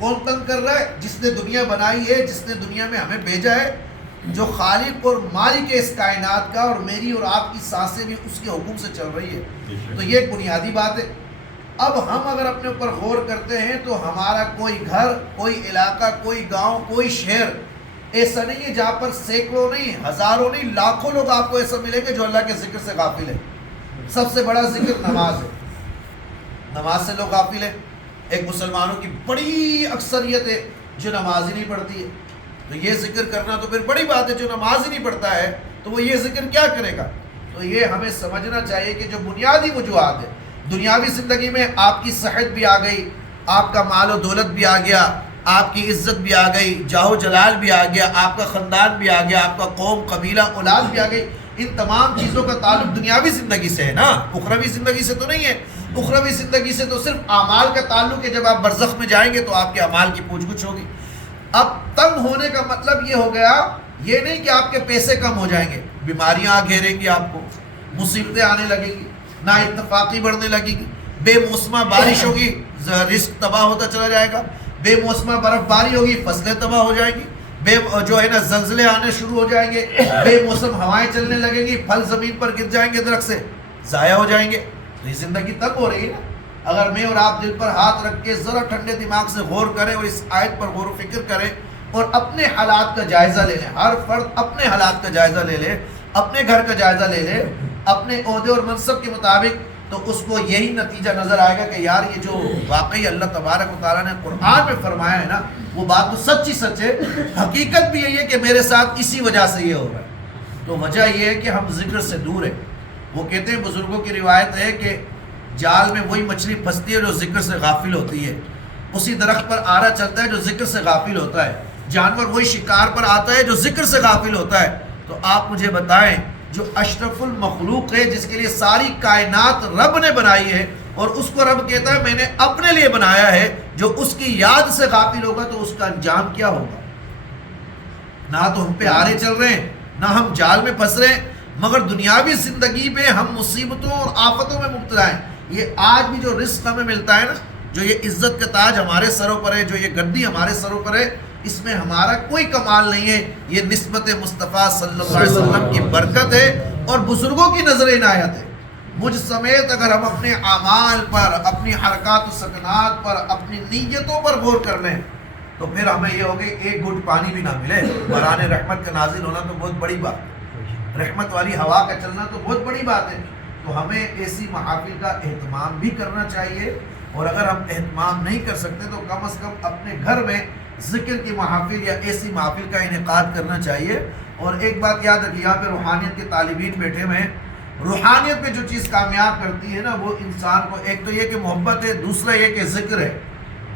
کون تنگ کر رہا ہے؟ جس نے دنیا بنائی ہے، جس نے دنیا میں ہمیں بھیجا ہے، جو خالق اور مالک ہے اس کائنات کا، اور میری اور آپ کی سانسیں بھی اس کے حکم سے چل رہی ہے. تو یہ ایک بنیادی بات ہے. اب ہم اگر اپنے اوپر غور کرتے ہیں تو ہمارا کوئی گھر، کوئی علاقہ، کوئی گاؤں، کوئی شہر ایسا نہیں ہے جہاں پر سینکڑوں نہیں، ہزاروں نہیں، لاکھوں لوگ آپ کو ایسا ملیں گے جو اللہ کے ذکر سے غافل ہے. سب سے بڑا ذکر نماز ہے. نماز سے لوگ غافل ہیں. ایک مسلمانوں کی بڑی اکثریت ہے جو نماز ہی نہیں پڑھتی ہے. تو یہ ذکر کرنا تو پھر بڑی بات ہے. جو نماز ہی نہیں پڑھتا ہے تو وہ یہ ذکر کیا کرے گا؟ تو یہ ہمیں سمجھنا چاہیے کہ جو بنیادی وجوہات ہے، دنیاوی زندگی میں آپ کی صحت بھی آ گئی، آپ کا مال و دولت بھی آ گیا، آپ کی عزت بھی آ گئی، جاہ و جلال بھی آ گیا، آپ کا خاندان بھی آ گیا، آپ کا قوم، قبیلہ، اولاد بھی آ گئی. ان تمام چیزوں کا تعلق دنیاوی زندگی سے ہے نا، اخروی زندگی سے تو نہیں ہے. اخروی زندگی سے تو صرف اعمال کا تعلق ہے. جب آپ برزخ میں جائیں گے تو آپ کے اعمال کی پوچھ گچھ ہوگی. اب تنگ ہونے کا مطلب یہ ہو گیا، یہ نہیں کہ آپ کے پیسے کم ہو جائیں گے، بیماریاں گھیریں گی آپ کو، مصیبتیں آنے لگیں گی، نا اتفاقی بڑھنے لگے گی، بے موسمہ بارش ہوگی، رزق تباہ ہوتا چلا جائے گا، بے موسمہ برف باری ہوگی، فصلیں تباہ ہو جائیں گی، بے جو ہے نا زلزلے آنے شروع ہو جائیں گے، بے موسم ہوائیں چلنے لگیں گی، پھل زمین پر گر جائیں گے، درخت سے ضائع ہو جائیں گے. تو یہ زندگی تنگ ہو رہی ہے نا. اگر میں اور آپ دل پر ہاتھ رکھ کے ذرا ٹھنڈے دماغ سے غور کریں اور اس آیت پر غور و فکر کریں اور اپنے حالات کا جائزہ لے لیں، ہر فرد اپنے حالات کا جائزہ لے لے، اپنے گھر کا جائزہ لے لے، اپنے عہدے اور منصب کے مطابق، تو اس کو یہی نتیجہ نظر آئے گا کہ یار یہ جو واقعی اللہ تبارک و تعالیٰ نے قرآن میں فرمایا ہے نا، وہ بات تو سچی سچ ہے. حقیقت بھی یہی ہے کہ میرے ساتھ اسی وجہ سے یہ ہو رہا ہے. تو وجہ یہ ہے کہ ہم ذکر سے دور ہیں. وہ کہتے ہیں، بزرگوں کی روایت ہے کہ جال میں وہی مچھلی پھنستی ہے جو ذکر سے غافل ہوتی ہے، اسی درخت پر آرا چلتا ہے جو ذکر سے غافل ہوتا ہے، جانور وہی شکار پر آتا ہے جو ذکر سے غافل ہوتا ہے. تو آپ مجھے بتائیں، جو اشرف المخلوق ہے، جس کے لیے ساری کائنات رب نے بنائی ہے، اور اس کو رب کہتا ہے میں نے اپنے لیے بنایا ہے، جو اس کی یاد سے غافل ہوگا تو اس کا انجام کیا ہوگا؟ نہ تو ہم پہ آرے چل رہے ہیں، نہ ہم جال میں پھنس رہے ہیں، مگر دنیاوی زندگی میں ہم مصیبتوں اور آفتوں میں مبتلا ہیں. یہ آج بھی جو رزق ہمیں ملتا ہے نا، جو یہ عزت کا تاج ہمارے سروں پر ہے، جو یہ گدی ہمارے سروں پر ہے، اس میں ہمارا کوئی کمال نہیں ہے. یہ نسبت مصطفیٰ صلی اللہ علیہ وسلم کی برکت ہے اور بزرگوں کی نظر عنایت ہے. مجھ سمیت اگر ہم اپنے اعمال پر، اپنی حرکات و سکنات پر، اپنی نیتوں پر غور کر لیں تو پھر ہمیں یہ ہوگا ایک گھٹ پانی بھی نہ ملے. بران رحمت کا نازل ہونا تو بہت بڑی بات ہے، رحمت والی ہوا کا چلنا تو بہت بڑی بات ہے. تو ہمیں ایسی محافل کا اہتمام بھی کرنا چاہیے، اور اگر ہم اہتمام نہیں کر سکتے تو کم از کم اپنے گھر میں ذکر کی محافل یا ایسی محافل کا انعقاد کرنا چاہیے. اور ایک بات یاد رکھیے، یہاں پہ روحانیت کے طالبین بیٹھے ہوئے ہیں. روحانیت میں جو چیز کامیاب کرتی ہے نا، وہ انسان کو ایک تو یہ کہ محبت ہے، دوسرا یہ کہ ذکر ہے.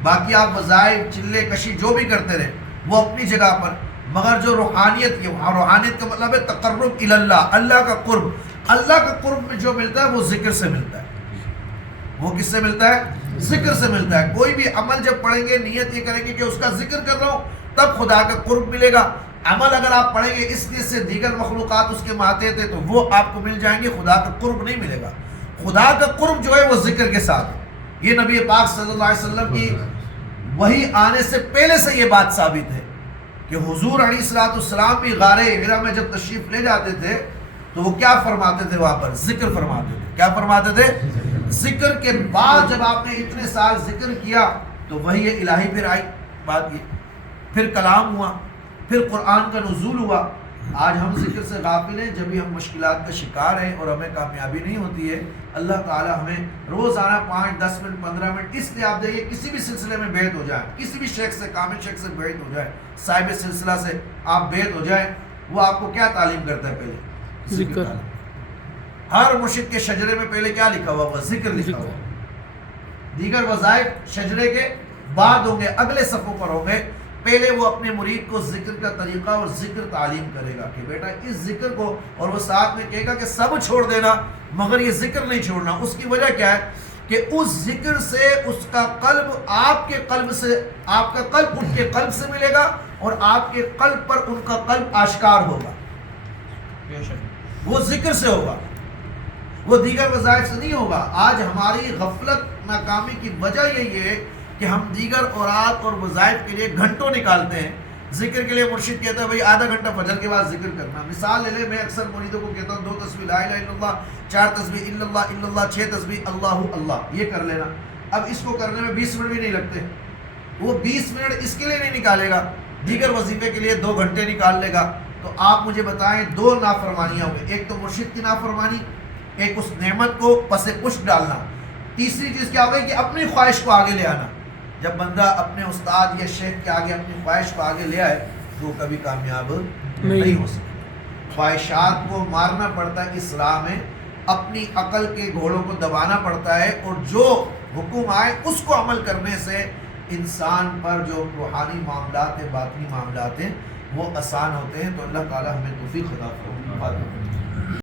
باقی آپ وظائف، چلے کشی جو بھی کرتے رہیں وہ اپنی جگہ پر، مگر جو روحانیت کی، روحانیت کا مطلب ہے تقرب الی اللہ، اللہ کا قرب. اللہ کا قرب میں جو ملتا ہے وہ ذکر سے ملتا ہے. وہ کس سے ملتا ہے؟ ذکر سے ملتا ہے. کوئی بھی عمل جب پڑھیں گے، نیت یہ کریں گے کہ اس کا ذکر کر رہا ہوں، تب خدا کا قرب ملے گا. عمل اگر آپ پڑھیں گے اس نیت سے دیگر مخلوقات اس کے ماتے تھے تو وہ آپ کو مل جائیں گے، خدا کا قرب نہیں ملے گا. خدا کا قرب جو ہے وہ ذکر کے ساتھ ہے. یہ نبی پاک صلی اللہ علیہ وسلم کی وحی آنے سے پہلے سے یہ بات ثابت ہے کہ حضور علیہ السلام بھی غار ہرا میں جب تشریف لے جاتے تھے تو وہ کیا فرماتے تھے؟ وہاں پر ذکر فرماتے تھے. کیا فرماتے تھے؟ ذکر کے بعد جب آپ نے اتنے سال ذکر کیا تو وحی الہی پھر آئی. بات یہ پھر کلام ہوا، پھر قرآن کا نزول ہوا. آج ہم ذکر سے غافل ہیں، جب بھی ہم مشکلات کا شکار ہیں اور ہمیں کامیابی نہیں ہوتی ہے. اللہ تعالی ہمیں روزانہ 5, 10 منٹ، 15 منٹ، اس لیے آپ دیکھیے کسی بھی سلسلے میں بیعت ہو جائیں، کسی بھی شیخ سے، کامل شیخ سے بیعت ہو جائے، صاحب سلسلہ سے آپ بیعت ہو جائیں، وہ آپ کو کیا تعلیم کرتا ہے؟ پہلے ذکر. ہر مرشد کے شجرے میں پہلے کیا لکھا ہوا؟ ذکر لکھا ہوا. دیگر وظائف شجرے کے بعد ہوں گے، اگلے صفوں پر ہوں گے. پہلے وہ اپنے مرید کو ذکر کا طریقہ اور ذکر تعلیم کرے گا کہ بیٹا اس ذکر کو، اور وہ ساتھ میں کہے گا کہ سب چھوڑ دینا مگر یہ ذکر نہیں چھوڑنا. اس کی وجہ کیا ہے کہ اس ذکر سے اس کا قلب آپ کے قلب سے، آپ کا قلب ان کے قلب سے ملے گا، اور آپ کے قلب پر ان کا قلب آشکار ہوگا. وہ ذکر سے ہوگا، وہ دیگر وظائف سے نہیں ہوگا. آج ہماری غفلت، ناکامی کی وجہ یہی ہے کہ ہم دیگر اورات اور وظائف کے لیے گھنٹوں نکالتے ہیں. ذکر کے لیے مرشد کہتا ہے بھائی آدھا گھنٹہ فجر کے بعد ذکر کرنا. مثال لے لیں، میں اکثر مریدوں کو کہتا ہوں 2 تسبیح لا الہ الا اللہ، 4 تسبیح الا اللہ الا اللہ، 6 تسبیح اللہ اللہ، یہ کر لینا. اب اس کو کرنے میں 20 منٹ بھی نہیں لگتے. وہ 20 منٹ اس کے لیے نہیں نکالے گا، دیگر وظیفے کے لیے 2 گھنٹے نکال لے گا. تو آپ مجھے بتائیں 2 نافرمانیاں ہوئے، ایک تو مرشد کی نافرمانی، ایک اس نعمت کو پس پشت ڈالنا. تیسری چیز کیا ہوگی کہ اپنی خواہش کو آگے لے آنا. جب بندہ اپنے استاد یا شیخ کے آگے اپنی خواہش کو آگے لے آئے تو وہ کبھی کامیاب نہیں ہو سکتا. خواہشات کو مارنا پڑتا ہے اس راہ میں، اپنی عقل کے گھوڑوں کو دبانا پڑتا ہے، اور جو حکم آئے اس کو عمل کرنے سے انسان پر جو روحانی معاملات ہیں، باطنی معاملات ہیں، وہ آسان ہوتے ہیں. تو اللہ تعالی ہمیں توفیق عطا فرمائے.